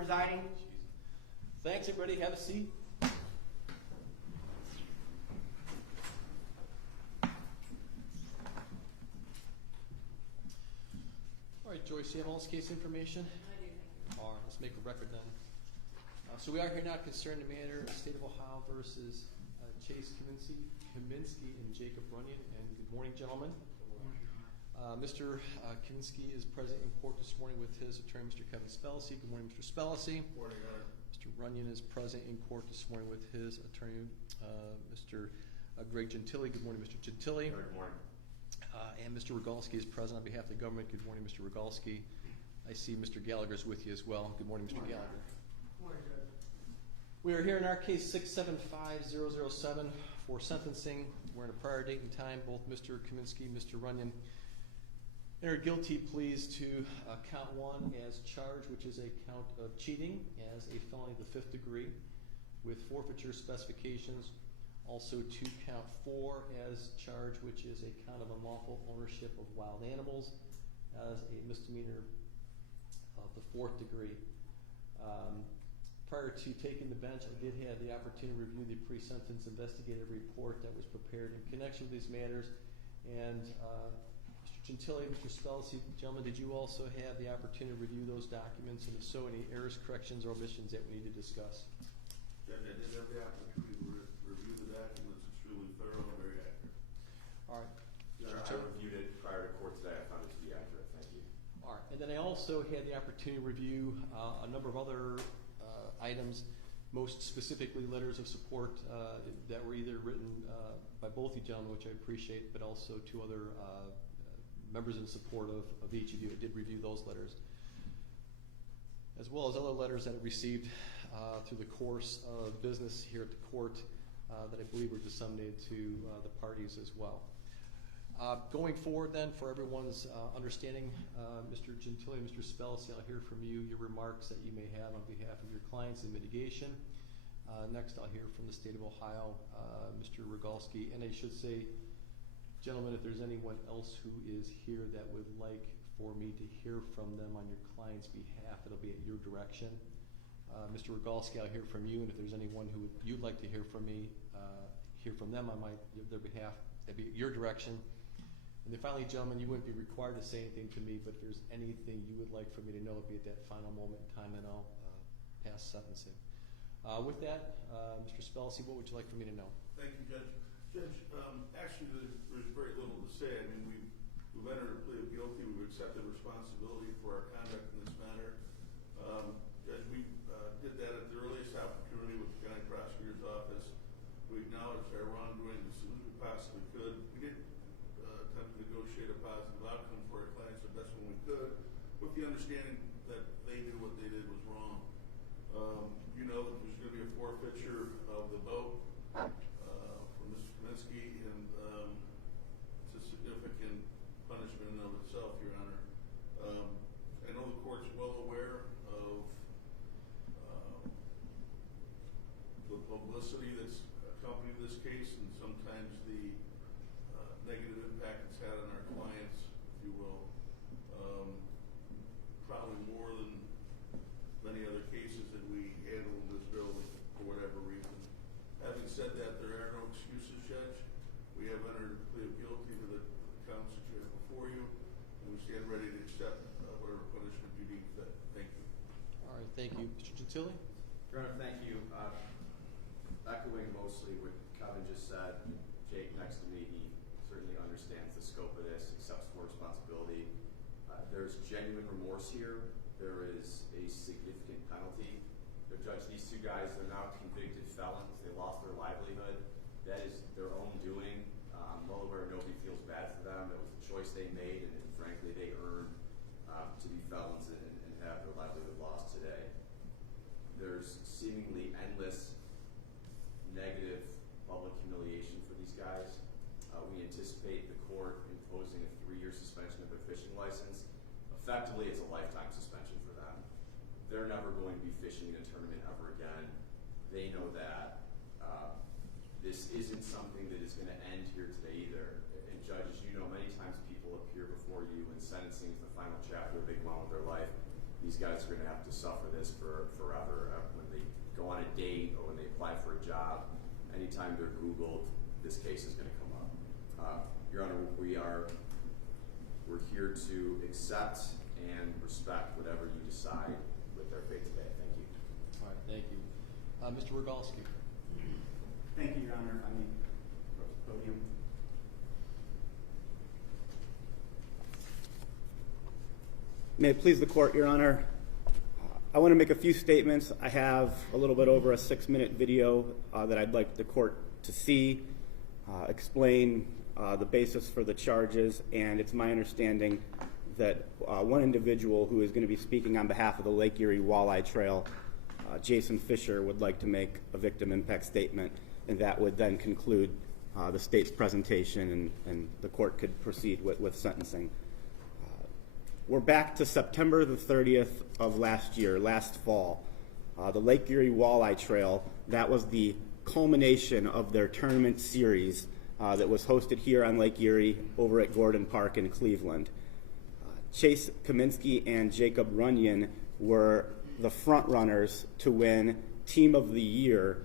presiding. Thanks, everybody. Have a seat. All right, Joyce, you have all this case information? I do, thank you. All right, let's make a record then. So we are here now concerned the matter of State of Ohio versus Chase Kaminsky and Jacob Runyon. And good morning, gentlemen. Mr. Kaminsky is present in court this morning with his attorney, Mr. Kevin Spellacy. Good morning, Mr. Spellacy. Good morning, Your Honor. Mr. Runyon is present in court this morning with his attorney, Mr. Greg Gentili. Good morning, Mr. Gentili. Good morning. And Mr. Rogalski is present on behalf of the government. Good morning, Mr. Rogalski. I see Mr. Gallagher is with you as well. Good morning, Mr. Gallagher. Good morning, Judge. We are here in our case 675007 for sentencing. We're in a prior date and time. Both Mr. Kaminsky and Mr. Runyon entered guilty pleas to count 1 as charged, which is a count of cheating as a felony of the 5th degree with forfeiture specifications. Also to count 4 as charged, which is a count of unlawful ownership of wild animals as a misdemeanor of the 4th degree. Prior to taking the bench, I did have the opportunity to review the pre-sentence investigative report that was prepared in connection with these matters. And Mr. Gentili, Mr. Spellacy, gentlemen, did you also have the opportunity to review those documents? And if so, any errors, corrections, or omissions that we need to discuss? Judge, I did have the opportunity to review the documents. Extremely thorough and very accurate. All right. I reviewed it prior to court today. I found it to be accurate. Thank you. All right. And then I also had the opportunity to review a number of other items, most specifically letters of support that were either written by both you gentlemen, which I appreciate, but also to other members in support of each of you. I did review those letters, as well as other letters that I received through the course of business here at the court that I believe were disseminated to the parties as well. Going forward then, for everyone's understanding, Mr. Gentili, Mr. Spellacy, I'll hear from you, your remarks that you may have on behalf of your clients in mitigation. Next, I'll hear from the State of Ohio, Mr. Rogalski. And I should say, gentlemen, if there's anyone else who is here that would like for me to hear from them on your client's behalf, it'll be at your direction. Mr. Rogalski, I'll hear from you, and if there's anyone who you'd like to hear from me, hear from them on their behalf, that'd be at your direction. And then finally, gentlemen, you wouldn't be required to say anything to me, but if there's anything you would like for me to know, it'd be at that final moment in time, and I'll pass sentencing. With that, Mr. Spellacy, what would you like for me to know? Thank you, Judge. Judge, actually, there's very little to say. I mean, we've entered a plea of guilty. We've accepted responsibility for our conduct in this matter. Judge, we did that at the earliest opportunity with the county prosecutor's office. We acknowledged our wrongdoing as soon as we possibly could. We didn't attempt to negotiate a positive outcome for our clients the best when we could, with the understanding that they knew what they did was wrong. You know that there's going to be a forfeiture of the boat for Mr. Kaminsky, and it's a significant punishment in and of itself, Your Honor. I know the court's well aware of the publicity that's accompanied this case, and sometimes the negative impact it's had on our clients, if you will, probably more than many other cases that we handle in this building for whatever reason. Having said that, there are no excuses, Judge. We have entered a plea of guilty to the counts that you have before you, and we stand ready to accept whatever punishment you deem fit. Thank you. All right, thank you. Mr. Gentili? Your Honor, thank you. Echoing mostly what Kevin just said, Jake next to me, he certainly understands the scope of this, accepts more responsibility. There's genuine remorse here. There is a significant penalty. But Judge, these two guys, they're now convicted felons. They lost their livelihood. That is their own doing. I'm well aware nobody feels bad for them. It was the choice they made, and frankly, they earned to be felons and have their livelihood lost today. There's seemingly endless negative public humiliation for these guys. We anticipate the court imposing a 3-year suspension of their fishing license. Effectively, it's a lifetime suspension for them. They're never going to be fishing in a tournament ever again. They know that. This isn't something that is going to end here today either. And judges, you know, many times people appear before you and sentencing is the final chapter of a big moment of their life. these guys are going to have to suffer this for forever. When they go on a date or when they apply for a job, anytime they're Googled, this case is going to come up. Your Honor, we're here to accept and respect whatever you decide with their fate today. Thank you. All right, thank you. Mr. Rogalski. Thank you, Your Honor. Podium. May it please the court, Your Honor. I want to make a few statements. I have a little bit over a 6-minute video that I'd like the court to see, explain the basis for the charges, and it's my understanding that one individual who is going to be speaking on behalf of the Lake Erie Walleye Trail, Jason Fisher, would like to make a victim impact statement, and that would then conclude the state's presentation, and the court could proceed with sentencing. We're back to September the 30th of last fall. The Lake Erie Walleye Trail, that was the culmination of their tournament series that was hosted here on Lake Erie over at Gordon Park in Cleveland. Chase Kaminsky and Jacob Runyon were the front runners to win Team of the Year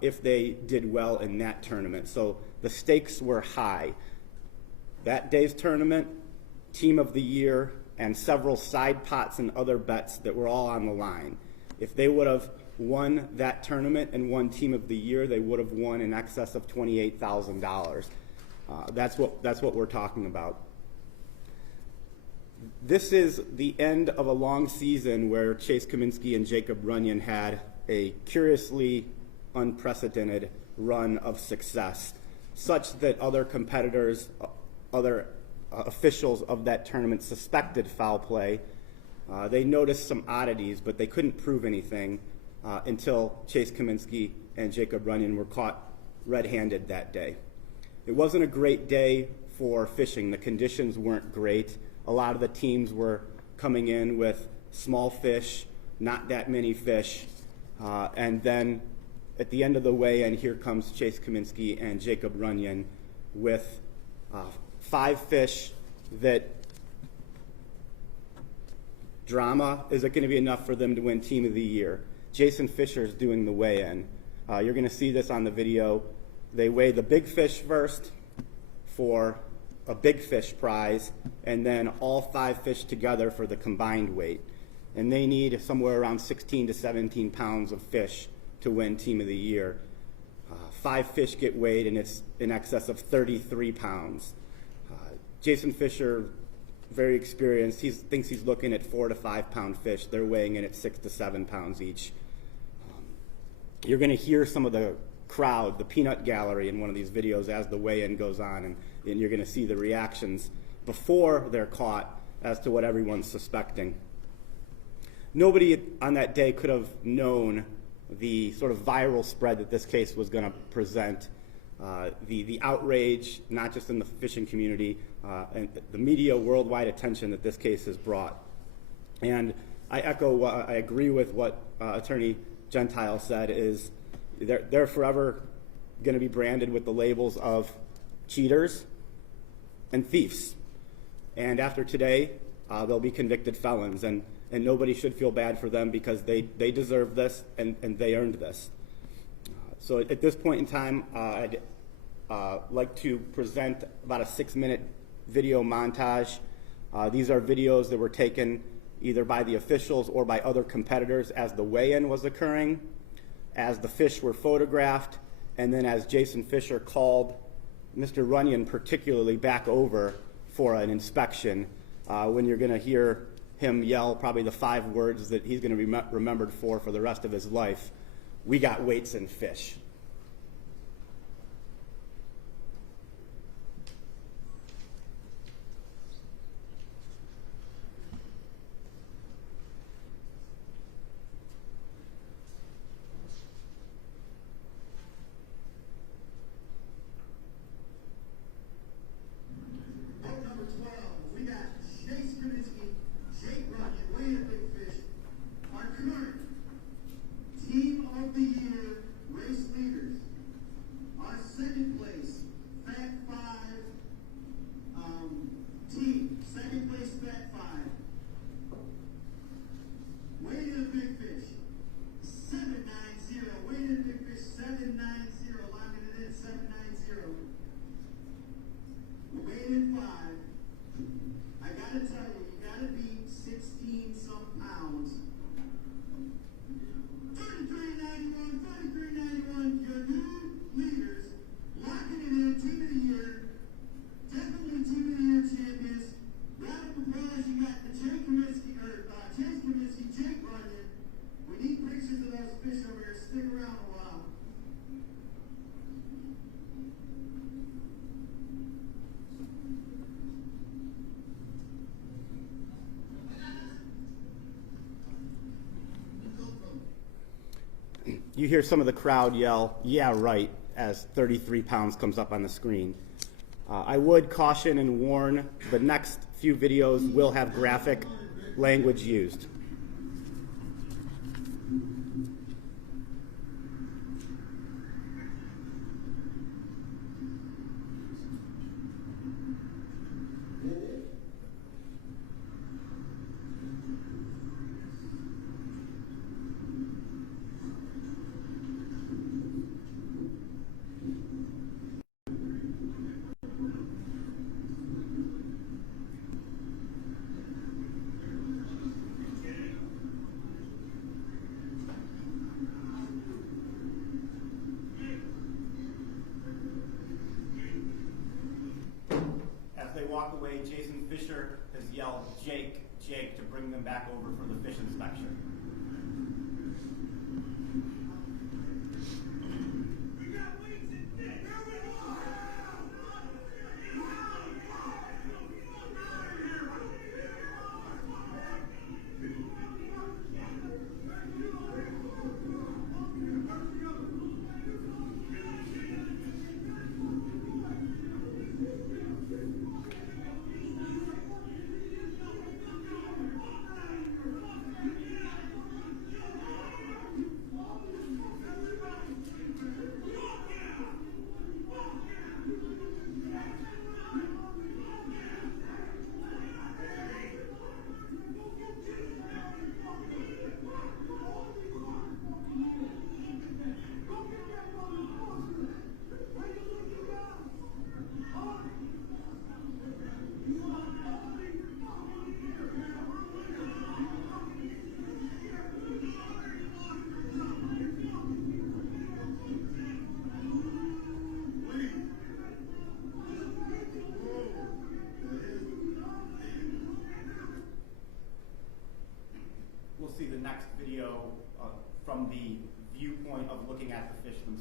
if they did well in that tournament. So the stakes were high. That day's tournament, Team of the Year, and several side pots and other bets that were all on the line. If they would have won that tournament and won Team of the Year, they would have won in excess of $28,000. That's what we're talking about. This is the end of a long season where Chase Kaminsky and Jacob Runyon had a curiously unprecedented run of success, such that other competitors, other officials of that tournament suspected foul play. They noticed some oddities, but they couldn't prove anything until Chase Kaminsky and Jacob Runyon were caught red-handed that day. It wasn't a great day for fishing. The conditions weren't great. A lot of the teams were coming in with small fish, not that many fish, and then at the end of the weigh-in, here comes Chase Kaminsky and Jacob Runyon with 5 fish that drama isn't going to be enough for them to win Team of the Year. Jason Fisher's doing the weigh-in. You're going to see this on the video. They weigh the big fish first for a big fish prize, and then all 5 fish together for the combined weight. And they need somewhere around 16 to 17 pounds of fish to win Team of the Year. 5 fish get weighed, and it's in excess of 33 pounds. Jason Fisher, very experienced. He thinks he's looking at 4 to 5 pound fish. They're weighing in at 6 to 7 pounds each. You're going to hear some of the crowd, the peanut gallery, in one of these videos as the weigh-in goes on, and you're going to see the reactions before they're caught as to what everyone's suspecting. Nobody on that day could have known the sort of viral spread that this case was going to present. The outrage, not just in the fishing community, and the media worldwide attention that this case has brought. And I agree with what Attorney Gentile said, is they're forever going to be branded with the labels of cheaters and thieves. And after today, they'll be convicted felons, and nobody should feel bad for them because they deserve this and they earned this. So at this point in time, I'd like to present about a 6-minute video montage. These are videos that were taken either by the officials or by other competitors as the weigh-in was occurring, as the fish were photographed, and then as Jason Fisher called Mr. Runyon particularly back over for an inspection, when you're going to hear him yell probably the 5 words that he's going to be remembered for the rest of his life: "We got weights and fish." Boat number 12, we got Chase Kaminsky, Jake Runyon, weighing a big fish. Our current Team of the Year race leader. you hear some of the crowd yell, "Yeah, right," as 33 pounds comes up on the screen. I would caution and warn the next few videos will have graphic language used. As they walk away, Jason Fisher has yelled, "Jake, Jake," to bring them back over for the fish inspection. We got weights and fish. Here we go. We'll see the next video from the viewpoint of looking at the fish themselves.